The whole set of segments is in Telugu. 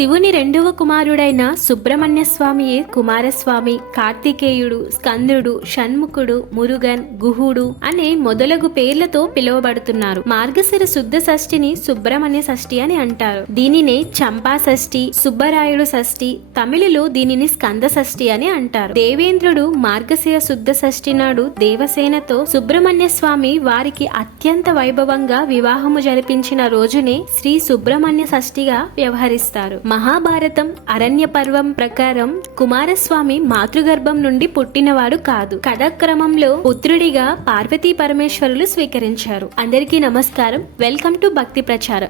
శివుని రెండవ కుమారుడైన సుబ్రహ్మణ్య స్వామియే కుమారస్వామి కార్తికేయుడు స్కందుడు షణ్ముఖుడు మురుగన్ గుహుడు అనే మొదలగు పేర్లతో పిలువబడుతున్నారు. మార్గశిర శుద్ధ షష్ఠిని సుబ్రహ్మణ్య షష్ఠి అని అంటారు. దీనినే చంపా షష్ఠి సుబ్బరాయుడు షష్ఠి తమిళులు దీనిని స్కంద షష్ఠి అని అంటారు. దేవేంద్రుడు మార్గశిర శుద్ధ షష్ఠి నాడు దేవసేనతో సుబ్రహ్మణ్య స్వామి వారికి అత్యంత వైభవంగా వివాహము జరిపించిన రోజునే శ్రీ సుబ్రహ్మణ్య షష్ఠిగా వ్యవహరిస్తారు. మహాభారతం అరణ్య పర్వం ప్రకారం కుమారస్వామి మాతృగర్భం నుండి పుట్టినవాడు కాదు. కథక్రమంలో పుత్రుడిగా పార్వతీ పరమేశ్వరులు స్వీకరించారు. అందరికీ నమస్కారం. వెల్కమ్ టు భక్తి ప్రచారం.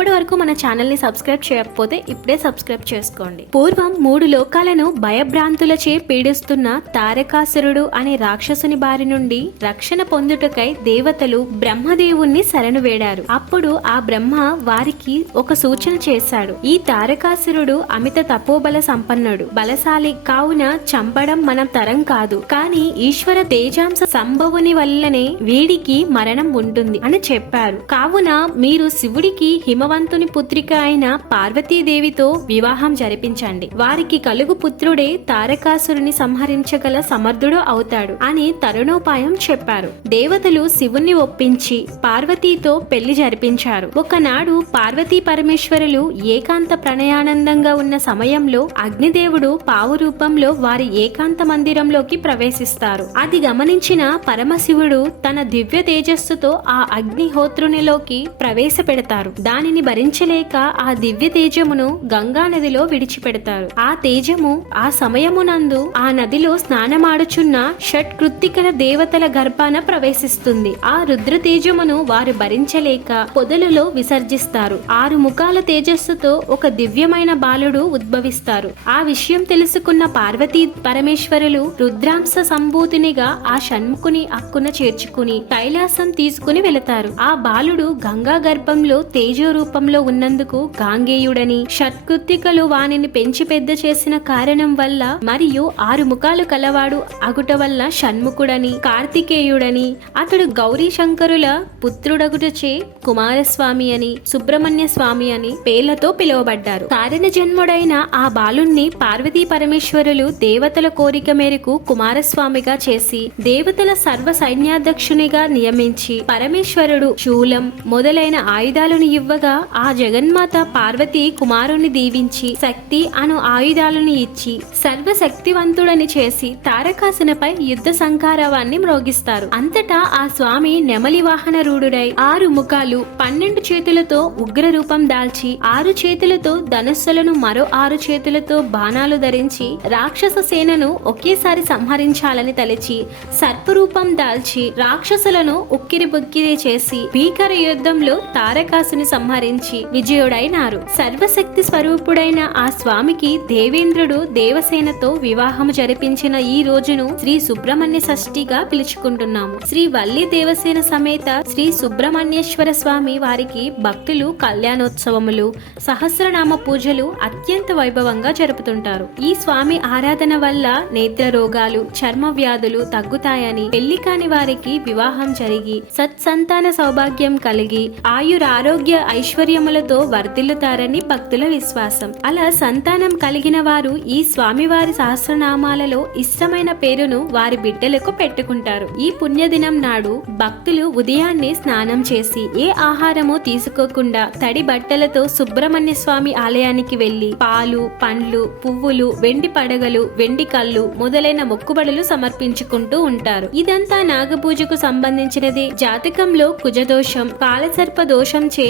ఇప్పటి వరకు మన ఛానల్ని సబ్స్క్రైబ్ చేయకపోతే ఇప్పుడే సబ్స్క్రైబ్ చేసుకోండి. పూర్వం మూడు లోకాలను భయభ్రాంతులచే పీడిస్తున్న తారకాసురుడు అనే రాక్షసుని బారి నుండి రక్షణ పొందుటకై దేవతలు బ్రహ్మదేవుణ్ణి శరణు వేడారు. అప్పుడు ఆ బ్రహ్మ వారికి ఒక సూచన చేశాడు. ఈ తారకాసురుడు అమిత తపోబల సంపన్నుడు. బలశాలి కావున చంపడం మనం తరం కాదు. కానీ ఈశ్వర తేజాంశ సంభవుని వల్లనే వీడికి మరణం ఉంటుంది అని చెప్పారు. కావున మీరు శివుడికి హిమ భగవంతుని పుత్రిక అయిన పార్వతీదేవితో వివాహం జరిపించండి. వారికి కలుగు పుత్రుడే తారకాసురుని సంహరించగల సమర్థుడు అవుతాడు అని తరుణోపాయం చెప్పారు. దేవతలు శివుణ్ణి ఒప్పించి పార్వతీతో పెళ్ళి జరిపించారు. ఒకనాడు పార్వతీ పరమేశ్వరులు ఏకాంత ప్రణయానందంగా ఉన్న సమయంలో అగ్నిదేవుడు పావు రూపంలో వారి ఏకాంత మందిరంలోకి ప్రవేశిస్తారు. అది గమనించిన పరమశివుడు తన దివ్య తేజస్సుతో ఆ అగ్నిహోత్రునిలోకి ప్రవేశపెడతారు. దాని దానిని భరించలేక ఆ దివ్య తేజమును గంగా నదిలో విడిచిపెడతారు. ఆ తేజము ఆ సమయమునందు ఆ నదిలో స్నానమాడుచున్న షట్ కృత్తికల దేవతల గర్భాన ప్రవేశిస్తుంది. ఆ రుద్ర తేజమును వారు భరించలేక పొదలలో విసర్జిస్తారు. ఆరు ముఖాల తేజస్సుతో ఒక దివ్యమైన బాలుడు ఉద్భవిస్తారు. ఆ విషయం తెలుసుకున్న పార్వతీ పరమేశ్వరులు రుద్రాంశ సంభూతినిగా ఆ షణ్ముఖుని అక్కున చేర్చుకుని కైలాసం తీసుకుని వెళతారు. ఆ బాలుడు గంగా గర్భంలో తేజోరు రూపంలో ఉన్నందుకు గాంగేయుడని షట్కృత్తికలు వానిని పెంచి పెద్ద చేసిన కారణం వల్ల మరియు ఆరు ముఖాలు కలవాడు అగుట వల్ల షణ్ముఖుడని కార్తికేయుడని అతడు గౌరీ శంకరుల పుత్రుడగుటచే కుమారస్వామి అని సుబ్రహ్మణ్య స్వామి అని పేర్లతో పిలువబడ్డారు. కారణ జన్ముడైన ఆ బాలుణ్ణి పార్వతీ పరమేశ్వరులు దేవతల కోరిక మేరకు కుమారస్వామిగా చేసి దేవతల సర్వ సైన్యాధ్యక్షునిగా నియమించి పరమేశ్వరుడు శూలం మొదలైన ఆయుధాలను ఇవ్వగా ఆ జగన్మాత పార్వతి కుమారుని దీవించి శక్తి అను ఆయుధాలను ఇచ్చి సర్వశక్తివంతుడని చేసి తారకాసునపై యుద్ధ సంకారవాన్ని మ్రోగిస్తారు. అంతటా ఆ స్వామి నెమలి వాహన రూఢుడై ఆరు ముఖాలు పన్నెండు చేతులతో ఉగ్ర రూపం దాల్చి ఆరు చేతులతో ధనుస్సులను మరో ఆరు చేతులతో బాణాలు ధరించి రాక్షస సేనను ఒకేసారి సంహరించాలని తలచి సర్పరూపం దాల్చి రాక్షసులను ఉక్కిరి బుక్కిరి చేసి భీకర యుద్ధంలో తారకాసుని సంహరి సంహరించి విజయుడైనారు. సర్వశక్తి స్వరూపుడైన ఆ స్వామికి దేవేంద్రుడు దేవసేనతో వివాహం జరిపించిన ఈ రోజును శ్రీ సుబ్రహ్మణ్య షష్ఠిగా పిలుచుకుంటున్నాము. శ్రీ వల్లి దేవసేన సమేత శ్రీ సుబ్రహ్మణ్యేశ్వర స్వామి వారికి భక్తులు కళ్యాణోత్సవములు సహస్రనామ పూజలు అత్యంత వైభవంగా జరుపుతుంటారు. ఈ స్వామి ఆరాధన వల్ల నేత్ర రోగాలు చర్మ వ్యాధులు తగ్గుతాయని పెళ్ళి కాని వారికి వివాహం జరిగి సత్సంతాన సౌభాగ్యం కలిగి ఆయురారోగ్య ఐశ్వర్యములతో వర్ధిల్లుతారని భక్తుల విశ్వాసం. అలా సంతానం కలిగిన వారు ఈ స్వామివారి సహస్రనామాలలో ఇష్టమైన పేరును వారి బిడ్డలకు పెట్టుకుంటారు. ఈ పుణ్యదినం నాడు భక్తులు ఉదయాన్నే స్నానం చేసి ఏ ఆహారము తీసుకోకుండా తడి బట్టలతో సుబ్రహ్మణ్య స్వామి ఆలయానికి వెళ్ళి పాలు పండ్లు పువ్వులు వెండి పడగలు వెండి కళ్ళు మొదలైన మొక్కుబడులు సమర్పించుకుంటూ ఉంటారు. ఇదంతా నాగపూజకు సంబంధించినది. జాతకంలో కుజదోషం కాలసర్ప దోషం చే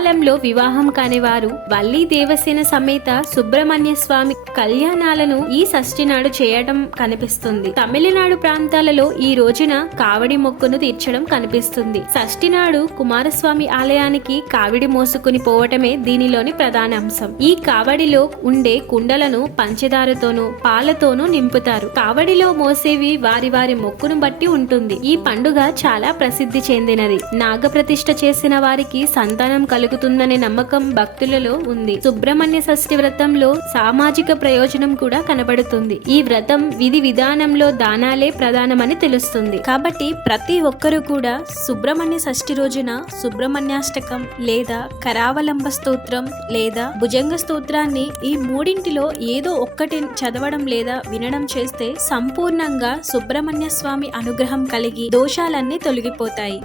సకాలంలో వివాహం కాని వారు వల్లి దేవసేన సమేత సుబ్రహ్మణ్య స్వామి కళ్యాణాలను ఈ షష్ఠి నాడు చేయడం కనిపిస్తుంది. తమిళనాడు ప్రాంతాలలో ఈ రోజున కావడి మొక్కును తీర్చడం కనిపిస్తుంది. షష్ఠి నాడు కుమారస్వామి ఆలయానికి కావిడి మోసుకుని పోవటమే దీనిలోని ప్రధాన అంశం. ఈ కావడిలో ఉండే కుండలను పంచదారతోనూ పాలతోనూ నింపుతారు. కావడిలో మోసేవి వారి వారి మొక్కును బట్టి ఉంటుంది. ఈ పండుగ చాలా ప్రసిద్ధి చెందినది. నాగప్రతిష్ఠ చేసిన వారికి సంతానం కలుగు కలుగుతుందనే నమ్మకం భక్తులలో ఉంది. సుబ్రహ్మణ్య షష్ఠి వ్రతంలో సామాజిక ప్రయోజనం కూడా కనబడుతుంది. ఈ వ్రతం విధి విధానంలో దానాలే ప్రధానమని తెలుస్తుంది. కాబట్టి ప్రతి ఒక్కరూ కూడా సుబ్రహ్మణ్య షష్ఠి రోజున సుబ్రహ్మణ్యాష్టకం లేదా కరావలంబ స్తోత్రం లేదా భుజంగ స్తోత్రాన్ని ఈ మూడింటిలో ఏదో ఒక్కటి చదవడం లేదా వినడం చేస్తే సంపూర్ణంగా సుబ్రహ్మణ్య స్వామి అనుగ్రహం కలిగి దోషాలన్నీ తొలగిపోతాయి.